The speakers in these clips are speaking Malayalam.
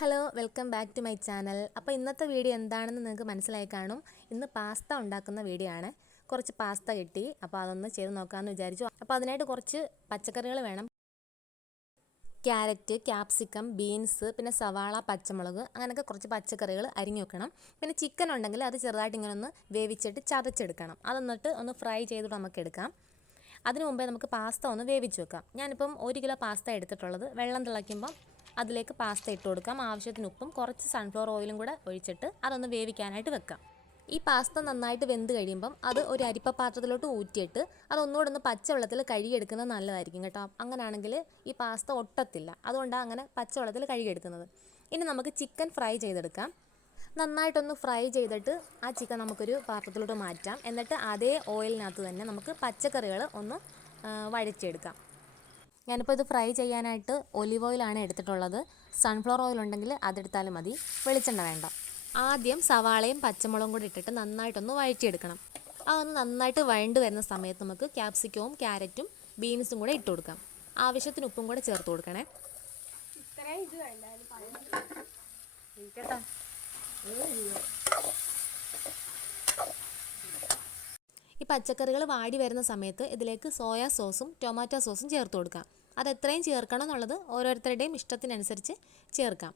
Hello welcome back to my channel. അപ്പോൾ ഇന്നത്തെ വീഡിയോ എന്താണെന്ന് നിങ്ങൾക്ക് മനസ്സിലായി കാണും. ഇന്ന് പാസ്ത ഉണ്ടാക്കുന്ന വീഡിയോ ആണ്. കുറച്ച് പാസ്ത കിട്ടി. അപ്പോൾ അതൊന്ന് ചെയ്ത് നോക്കാമെന്ന് വിചാരിച്ചു. അപ്പോൾ അതിനായിട്ട് കുറച്ച് പച്ചക്കറികൾ വേണം. ക്യാരറ്റ് ക്യാപ്സിക്കം ബീൻസ് പിന്നെ സവാള പച്ചമുളക് അങ്ങനെയൊക്കെ കുറച്ച് പച്ചക്കറികൾ അരിഞ്ഞു വെക്കണം. പിന്നെ ചിക്കൻ ഉണ്ടെങ്കിൽ അത് ചെറുതായിട്ട് ഇങ്ങനെ ഒന്ന് വേവിച്ചിട്ട് ചതച്ചെടുക്കണം. അതെന്നിട്ട് ഒന്ന് ഫ്രൈ ചെയ്തിട്ട് നമുക്ക് എടുക്കാം. അതിനു മുമ്പേ നമുക്ക് പാസ്ത ഒന്ന് വേവിച്ച് വെക്കാം. ഞാനിപ്പം ഒരു കിലോ പാസ്ത എടുത്തിട്ടുള്ളത്. വെള്ളം തിളയ്ക്കുമ്പം അതിലേക്ക് പാസ്ത ഇട്ട് കൊടുക്കാം. ആവശ്യത്തിന് ഉപ്പും കുറച്ച് സൺഫ്ലവർ ഓയിലും കൂടെ ഒഴിച്ചിട്ട് അതൊന്ന് വേവിക്കാനായിട്ട് വെക്കാം. ഈ പാസ്ത നന്നായിട്ട് വെന്ത് കഴിയുമ്പം അത് ഒരു അരിപ്പ പാത്രത്തിലോട്ട് ഊറ്റിയിട്ട് അതൊന്നുകൂടെ ഒന്ന് പച്ചവെള്ളത്തിൽ കഴുകിയെടുക്കുന്നത് നല്ലതായിരിക്കും കേട്ടോ. അങ്ങനെയാണെങ്കിൽ ഈ പാസ്ത ഒട്ടത്തില്ല. അതുകൊണ്ടാണ് അങ്ങനെ പച്ചവെള്ളത്തിൽ കഴുകിയെടുക്കുന്നത്. ഇനി നമുക്ക് ചിക്കൻ ഫ്രൈ ചെയ്തെടുക്കാം. നന്നായിട്ടൊന്ന് ഫ്രൈ ചെയ്തിട്ട് ആ ചിക്കൻ നമുക്കൊരു പാത്രത്തിലോട്ട് മാറ്റാം. എന്നിട്ട് അതേ ഓയിലിനകത്ത് തന്നെ നമുക്ക് പച്ചക്കറികൾ ഒന്ന് ആ, വഴറ്റിയെടുക്കാം. ഞാനിപ്പോൾ ഇത് ഫ്രൈ ചെയ്യാനായിട്ട് ഒലിവ് ഓയിലാണ് എടുത്തിട്ടുള്ളത്. സൺഫ്ലവർ ഓയിൽ ഉണ്ടെങ്കിൽ അതെടുത്താലും മതി. വെളിച്ചെണ്ണ വേണ്ട. ആദ്യം സവാളയും പച്ചമുളകും കൂടി ഇട്ടിട്ട് നന്നായിട്ടൊന്ന് വഴറ്റിയെടുക്കണം. ഒന്ന് നന്നായിട്ട് വഴണ്ട് വരുന്ന സമയത്ത് നമുക്ക് ക്യാപ്സിക്കവും ക്യാരറ്റും ബീൻസും കൂടെ ഇട്ട് കൊടുക്കാം. ആവശ്യത്തിന് ഉപ്പും കൂടെ ചേർത്ത് കൊടുക്കണേ. ഈ പച്ചക്കറികൾ വാടി വരുന്ന സമയത്ത് ഇതിലേക്ക് സോയാ സോസും ടൊമാറ്റോ സോസും ചേർത്ത് കൊടുക്കാം. അത് എത്രയും ചേർക്കണം എന്നുള്ളത് ഓരോരുത്തരുടെയും ഇഷ്ടത്തിനനുസരിച്ച് ചേർക്കാം.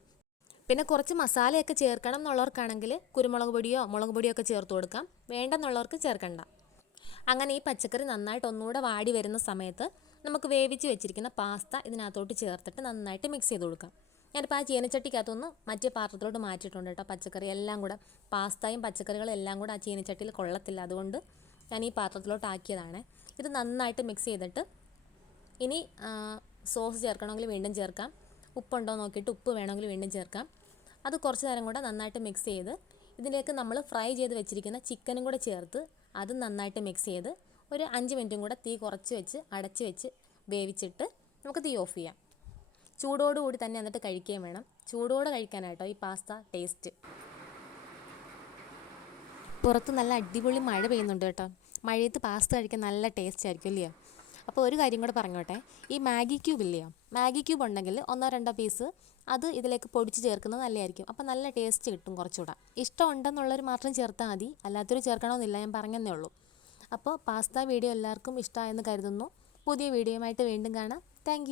പിന്നെ കുറച്ച് മസാലയൊക്കെ ചേർക്കണം എന്നുള്ളവർക്കാണെങ്കിൽ കുരുമുളക് പൊടിയോ മുളക് പൊടിയോ ഒക്കെ ചേർത്ത് കൊടുക്കാം. വേണ്ടെന്നുള്ളവർക്ക് ചേർക്കണ്ട. അങ്ങനെ ഈ പച്ചക്കറി നന്നായിട്ട് ഒന്നുകൂടെ വാടി വരുന്ന സമയത്ത് നമുക്ക് വേവിച്ച് വെച്ചിരിക്കുന്ന പാസ്ത ഇതിനകത്തോട്ട് ചേർത്തിട്ട് നന്നായിട്ട് മിക്സ് ചെയ്ത് കൊടുക്കാം. ഞാനിപ്പോൾ ആ ചീനച്ചട്ടിക്കകത്തൊന്ന് മറ്റേ പാത്രത്തിലോട്ട് മാറ്റിയിട്ടുണ്ട് കേട്ടോ. പച്ചക്കറി എല്ലാം കൂടെ പാസ്തയും പച്ചക്കറികളും എല്ലാം കൂടെ ആ ചീനച്ചട്ടിയിൽ കൊള്ളത്തില്ല. അതുകൊണ്ട് ഞാൻ ഈ പാത്രത്തിലോട്ട് ആക്കിയതാണ് ഇത് നന്നായിട്ട് മിക്സ് ചെയ്തിട്ട് ഇനി സോസ് ചേർക്കണമെങ്കിൽ വീണ്ടും ചേർക്കാം. ഉപ്പുണ്ടോ നോക്കിയിട്ട് ഉപ്പ് വേണമെങ്കിൽ വീണ്ടും ചേർക്കാം. അത് കുറച്ച് നേരം കൂടെ നന്നായിട്ട് മിക്സ് ചെയ്ത് ഇതിലേക്ക് നമ്മൾ ഫ്രൈ ചെയ്ത് വെച്ചിരിക്കുന്ന ചിക്കനും കൂടെ ചേർത്ത് അത് നന്നായിട്ട് മിക്സ് ചെയ്ത് ഒരു അഞ്ച് മിനിറ്റും കൂടെ തീ കുറച്ച് വെച്ച് അടച്ച് വെച്ച് വേവിച്ചിട്ട് നമുക്ക് തീ ഓഫ് ചെയ്യാം. ചൂടോടുകൂടി തന്നെ എന്നിട്ട് കഴിക്കുകയും വേണം. ചൂടോടെ കഴിക്കാനായിട്ടോ ഈ പാസ്ത ടേസ്റ്റ് പുറത്ത് നല്ല അടിപൊളി മഴ പെയ്യുന്നുണ്ട് കേട്ടോ. മഴയത്ത് പാസ്ത കഴിക്കാൻ നല്ല ടേസ്റ്റ് ആയിരിക്കും ഇല്ലയോ? അപ്പോൾ ഒരു കാര്യം കൂടെ പറഞ്ഞോട്ടെ. ഈ മാഗി ക്യൂബ് ഇല്ലയോ മാഗി ക്യൂബ് ഉണ്ടെങ്കിൽ ഒന്നോ രണ്ടോ പീസ് അത് ഇതിലേക്ക് പൊടിച്ച് ചേർക്കുന്നത് നല്ലതായിരിക്കും. അപ്പോൾ നല്ല ടേസ്റ്റ് കിട്ടും കുറച്ചുകൂടെ. ഇഷ്ടം ഉണ്ടെന്നുള്ളവർ മാത്രം ചേർത്താൽ മതി. അല്ലാത്തവർ ചേർക്കണമെന്നില്ല ഞാൻ പറഞ്ഞതേ ഉള്ളൂ. അപ്പോൾ പാസ്ത വീഡിയോ എല്ലാവർക്കും ഇഷ്ടമായെന്ന് കരുതുന്നു. പുതിയ വീഡിയോയുമായിട്ട് വീണ്ടും കാണാം. താങ്ക്